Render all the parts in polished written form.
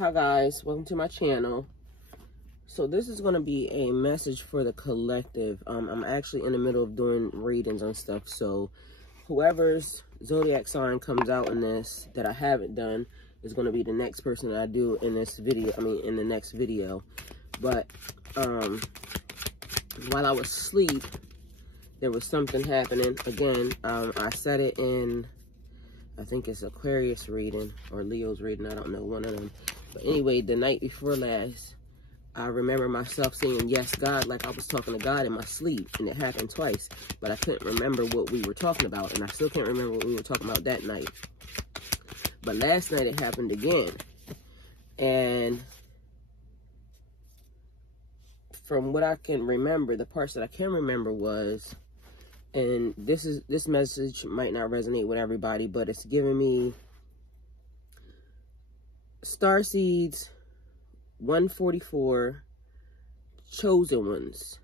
Hi guys, welcome to my channel. So this is going to be a message for the collective. I'm actually in the middle of doing readings and stuff, so whoever's zodiac sign comes out in this that I haven't done is going to be the next person that I do in this video, in the next video. But while I was asleep, there was something happening. Again, I said it in, I think it's Aquarius reading or Leo's reading, I don't know, one of them. But anyway, the night before last, I remember myself saying, yes, God, like I was talking to God in my sleep, and it happened twice, but I couldn't remember what we were talking about, and I still can't remember what we were talking about that night. But last night it happened again, and from what I can remember, the parts that I can remember was, and this message might not resonate with everybody, but it's giving me star seeds, 144, chosen ones,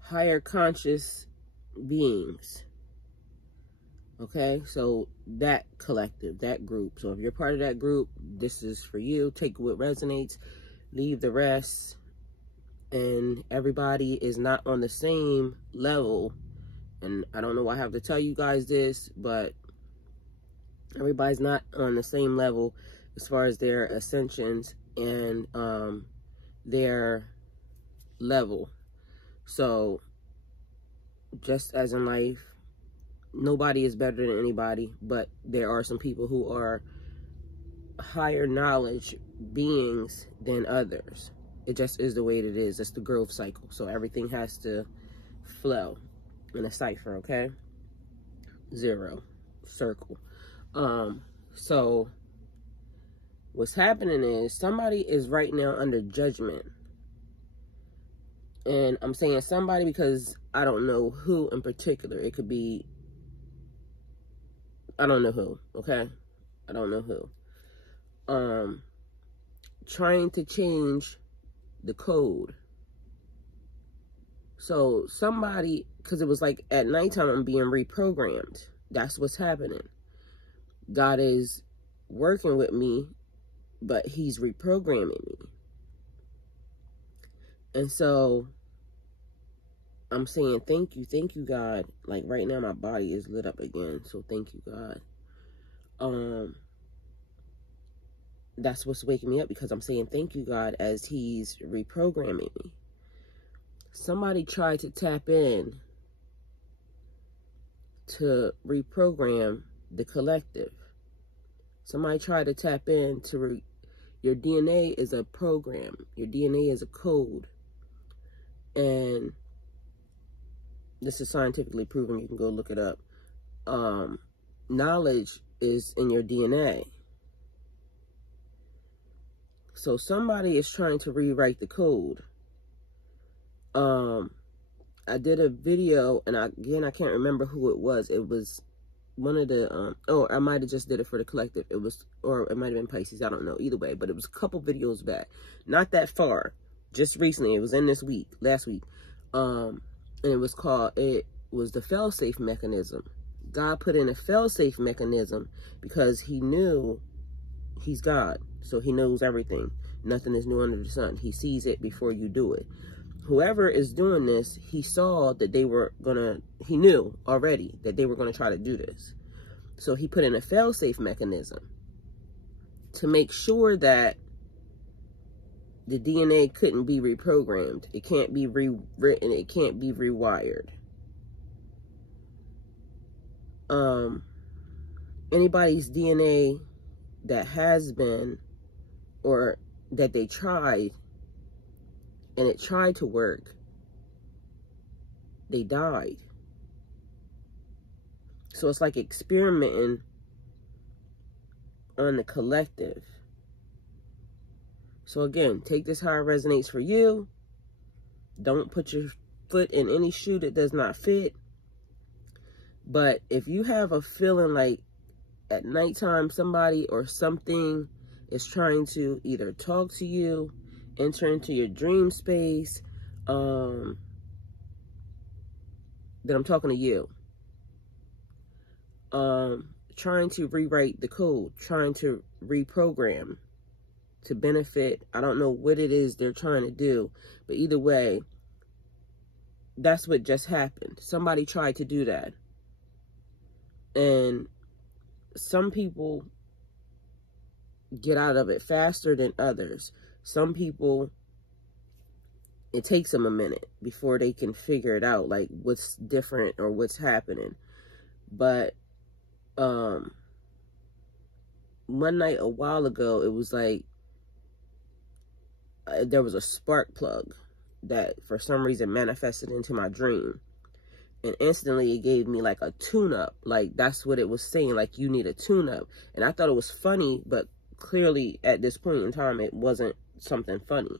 higher conscious beings. Okay, so that collective, that group. So if you're part of that group, this is for you. Take what resonates, leave the rest. And everybody is not on the same level. And I don't know why I have to tell you guys this, but everybody's not on the same level as far as their ascensions and their level. So just as in life, nobody is better than anybody, but there are some people who are higher knowledge beings than others. It just is the way it is. It's the growth cycle. So everything has to flow in a cipher, okay? Zero, circle. So what's happening is somebody is right now under judgment. And I'm saying somebody because I don't know who in particular. It could be, I don't know who, okay? I don't know who. Trying to change the code. So somebody, because it was like at nighttime I'm being reprogrammed. That's what's happening. God is working with me, but he's reprogramming me. And so I'm saying thank you, God. Like right now my body is lit up again, so thank you, God. That's what's waking me up, because I'm saying thank you, God, as he's reprogramming me. Somebody tried to tap in to reprogram the collective. Somebody tried to tap in to your DNA is a program. Your DNA is a code. And this is scientifically proven. You can go look it up. Knowledge is in your DNA. So somebody is trying to rewrite the code. I did a video, and again, I can't remember who it was. It was one of the, I might have just did it for the collective. It was, or it might have been Pisces. I don't know. Either way, but it was a couple videos back. Not that far. Just recently. It was in this week, last week. And it was the fail-safe mechanism. God put in a fail-safe mechanism because he knew he's God. So he knows everything. Nothing is new under the sun. He sees it before you do it. Whoever is doing this, he saw that he knew already that they were going to try to do this. So he put in a fail-safe mechanism to make sure that the DNA couldn't be reprogrammed. It can't be rewritten. It can't be rewired. Anybody's DNA that has been, or that they tried, and it tried to work, they died. So it's like experimenting on the collective. So again, take this how it resonates for you. Don't put your foot in any shoe that does not fit. But if you have a feeling like at nighttime somebody or something is trying to either talk to you, enter into your dream space, then I'm talking to you. trying to rewrite the code, trying to reprogram to benefit. I don't know what it is they're trying to do, but either way, that's what just happened. Somebody tried to do that. And some people get out of it faster than others. Some people, it takes them a minute before they can figure it out, like what's different or what's happening. But one night a while ago, it was like there was a spark plug that for some reason manifested into my dream. And instantly it gave me like a tune-up. Like that's what it was saying, like you need a tune-up. And I thought it was funny, but clearly at this point in time, it wasn't something funny.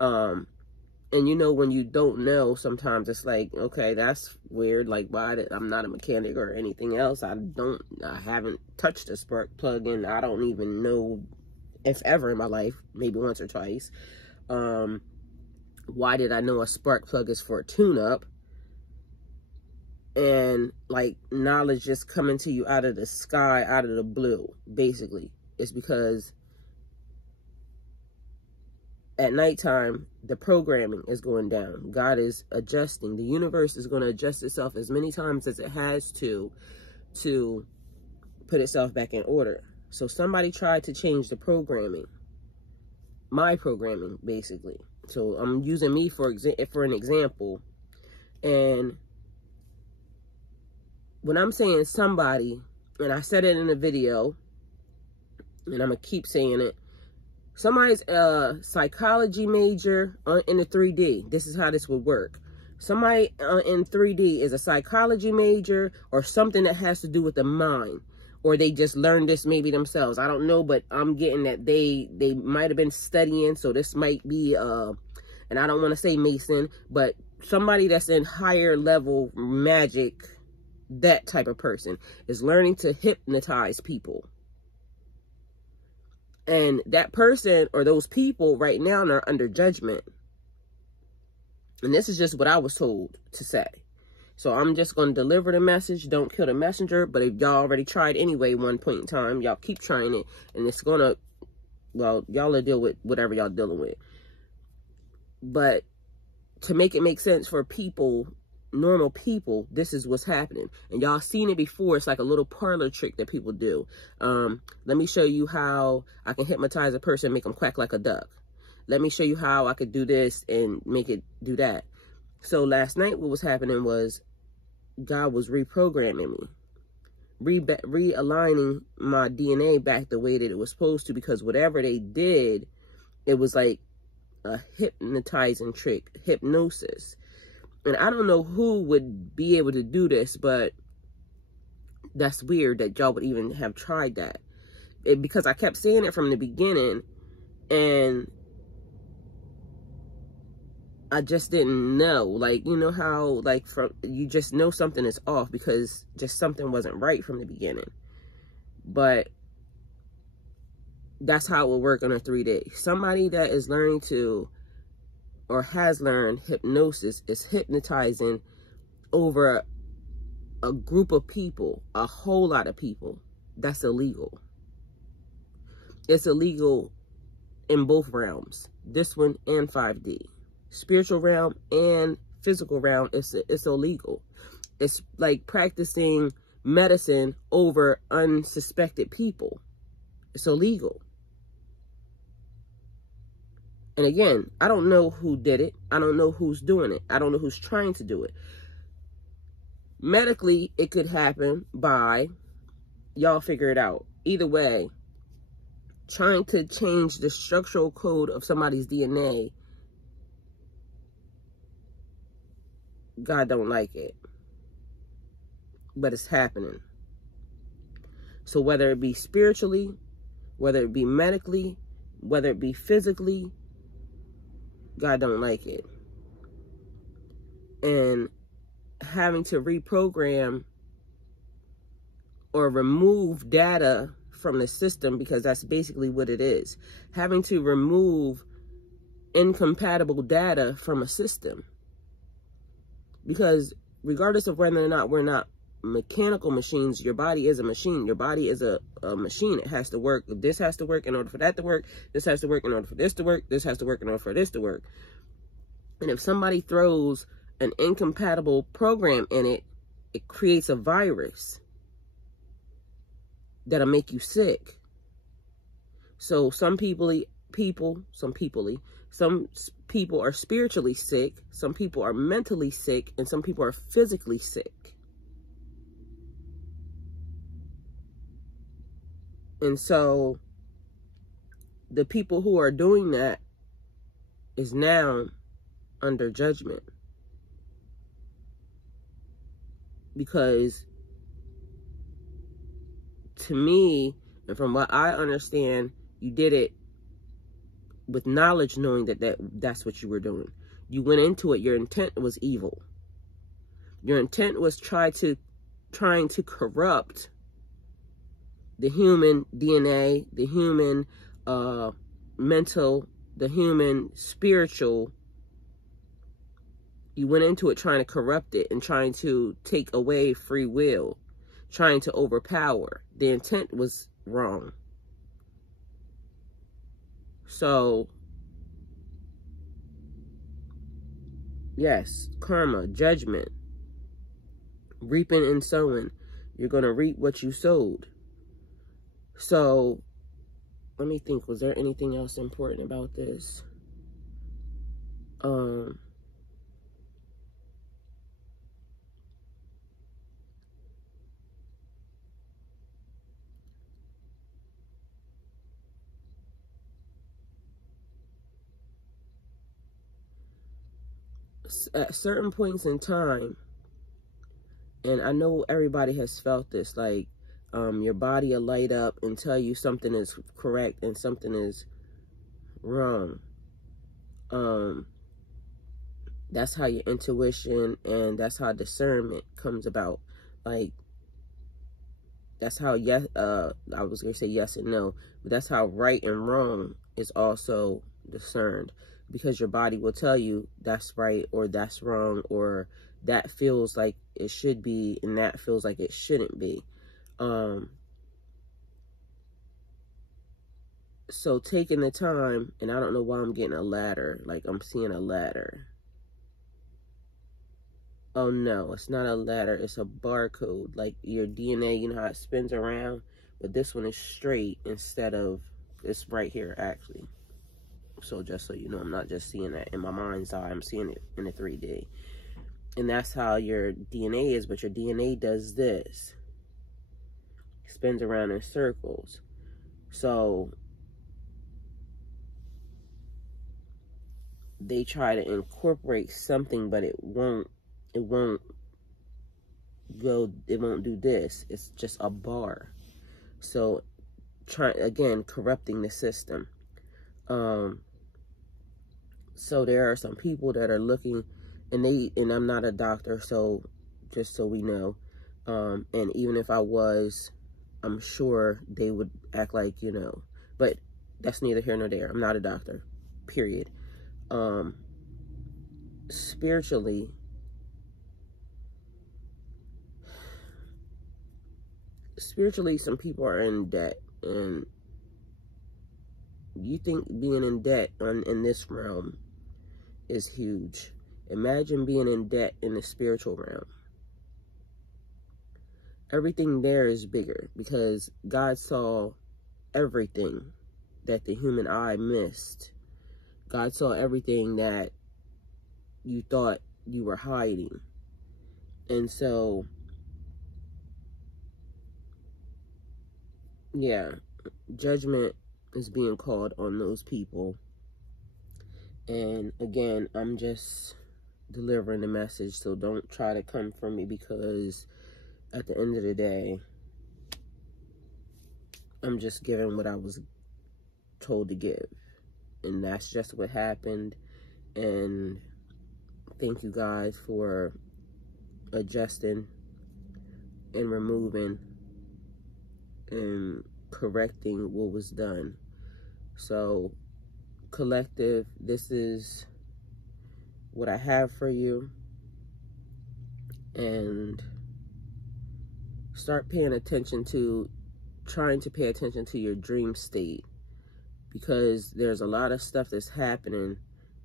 And you know, when you don't know, sometimes it's like, okay, that's weird. Like, why I'm not a mechanic or anything else. I haven't touched a spark plug, and I don't even know if ever in my life, maybe once or twice. Why did I know a spark plug is for a tune-up? And like knowledge just coming to you out of the sky, out of the blue, basically. It's because at nighttime, the programming is going down. God is adjusting. The universe is going to adjust itself as many times as it has to put itself back in order. So somebody tried to change the programming. My programming, basically. So I'm using me for an example. And when I'm saying somebody, and I said it in a video, and I'm going to keep saying it, somebody's a psychology major in the 3D. This is how this would work. Somebody in 3D is a psychology major or something that has to do with the mind. Or they just learned this maybe themselves. I don't know, but I'm getting that they might have been studying. So this might be, and I don't want to say Mason, but somebody that's in higher level magic, that type of person is learning to hypnotize people. And that person or those people right now are under judgment. And this is just what I was told to say. So I'm just going to deliver the message. Don't kill the messenger. But if y'all already tried anyway, one point in time, y'all keep trying it. And it's going to, well, y'all will deal with whatever y'all dealing with. But to make it make sense for people, normal people, this is what's happening. And y'all seen it before. It's like a little parlor trick that people do. Let me show you how I can hypnotize a person and make them quack like a duck. Let me show you how I could do this and make it do that. So last night what was happening was God was reprogramming me, realigning my DNA back the way that it was supposed to, because whatever they did, it was like a hypnotizing trick, hypnosis. And I don't know who would be able to do this, but that's weird that y'all would even have tried that. Because I kept saying it from the beginning, and I just didn't know. Like, you know how, like, you just know something is off because just something wasn't right from the beginning. But that's how it will work on a 3D. Somebody that is learning to, or has learned hypnosis, is hypnotizing over a group of people, a whole lot of people. That's illegal. It's illegal in both realms, this one and 5D. Spiritual realm and physical realm, it's illegal. It's like practicing medicine over unsuspected people. It's illegal. And again, I don't know who did it. I don't know who's doing it. I don't know who's trying to do it. Medically, it could happen by, y'all figure it out. Either way, trying to change the structural code of somebody's DNA, God don't like it. But it's happening. So whether it be spiritually, whether it be medically, whether it be physically, God don't like it. And having to reprogram or remove data from the system, because that's basically what it is. Having to remove incompatible data from a system. Because regardless of whether or not we're not mechanical machines. Your body is a machine. Your body is a machine. It has to work. This has to work in order for that to work. This has to work in order for this to work. This has to work in order for this to work. And if somebody throws an incompatible program in it, it creates a virus that'll make you sick. So some people are spiritually sick, some people are mentally sick, and some people are physically sick. And so the people who are doing that is now under judgment. Because to me, and from what I understand, you did it with knowledge, knowing that's what you were doing. You went into it, your intent was evil. Your intent was trying to corrupt the human DNA, the human mental, the human spiritual. You went into it trying to corrupt it and trying to take away free will, trying to overpower. The intent was wrong. So, yes, karma, judgment, reaping and sowing. You're going to reap what you sowed. So, let me think, was there anything else important about this? At certain points in time, and I know everybody has felt this, like your body will light up and tell you something is correct and something is wrong. That's how your intuition and that's how discernment comes about. Like, that's how, yes, I was going to say yes and no, but that's how right and wrong is also discerned. Because your body will tell you that's right or that's wrong, or that feels like it should be and that feels like it shouldn't be. So taking the time, and I don't know why I'm getting a ladder, like I'm seeing a ladder. Oh no, it's not a ladder, it's a barcode. Like your DNA, you know how it spins around, but this one is straight instead of, it's right here actually. So just so you know, I'm not just seeing that in my mind's eye, I'm seeing it in a 3D. And that's how your DNA is, but your DNA does this. Spins around in circles. So they try to incorporate something, but it won't do this. It's just a bar. So corrupting the system. So there are some people that are looking, and I'm not a doctor, so just so we know, and even if I was, I'm sure they would act like, you know, but that's neither here nor there. I'm not a doctor, period. Spiritually, some people are in debt, and you think being in debt in this realm is huge. Imagine being in debt in the spiritual realm. Everything there is bigger because God saw everything that the human eye missed. God saw everything that you thought you were hiding. And so, yeah, judgment is being called on those people. And again, I'm just delivering the message, so don't try to come for me, because at the end of the day, I'm just giving what I was told to give. And that's just what happened. And thank you guys for adjusting and removing and correcting what was done. So, collective, this is what I have for you. And start paying attention to, trying to pay attention to your dream state, because there's a lot of stuff that's happening,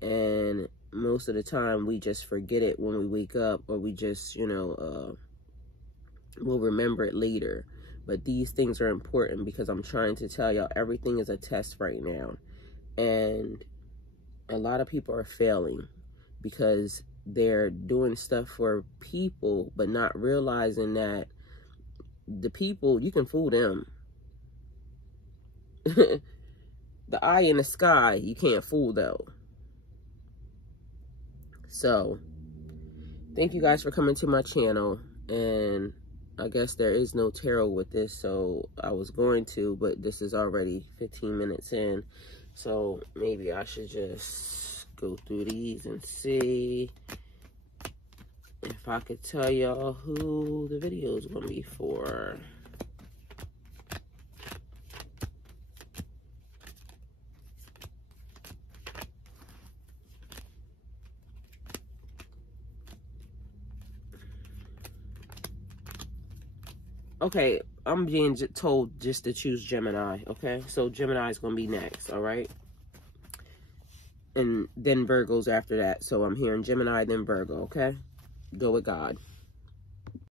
and most of the time we just forget it when we wake up, or we just, you know, we'll remember it later. But these things are important, because I'm trying to tell y'all, everything is a test right now. And a lot of people are failing because they're doing stuff for people, but not realizing that the people, you can fool them. The eye in the sky, you can't fool though. So, thank you guys for coming to my channel. And I guess there is no tarot with this, so I was going to, but this is already 15 minutes in. So maybe I should just go through these and see if I could tell y'all who the video is going to be for. Okay, I'm being told just to choose Gemini, okay? So Gemini is going to be next, all right? And then Virgo's after that. So I'm hearing Gemini, then Virgo, okay? Go with God.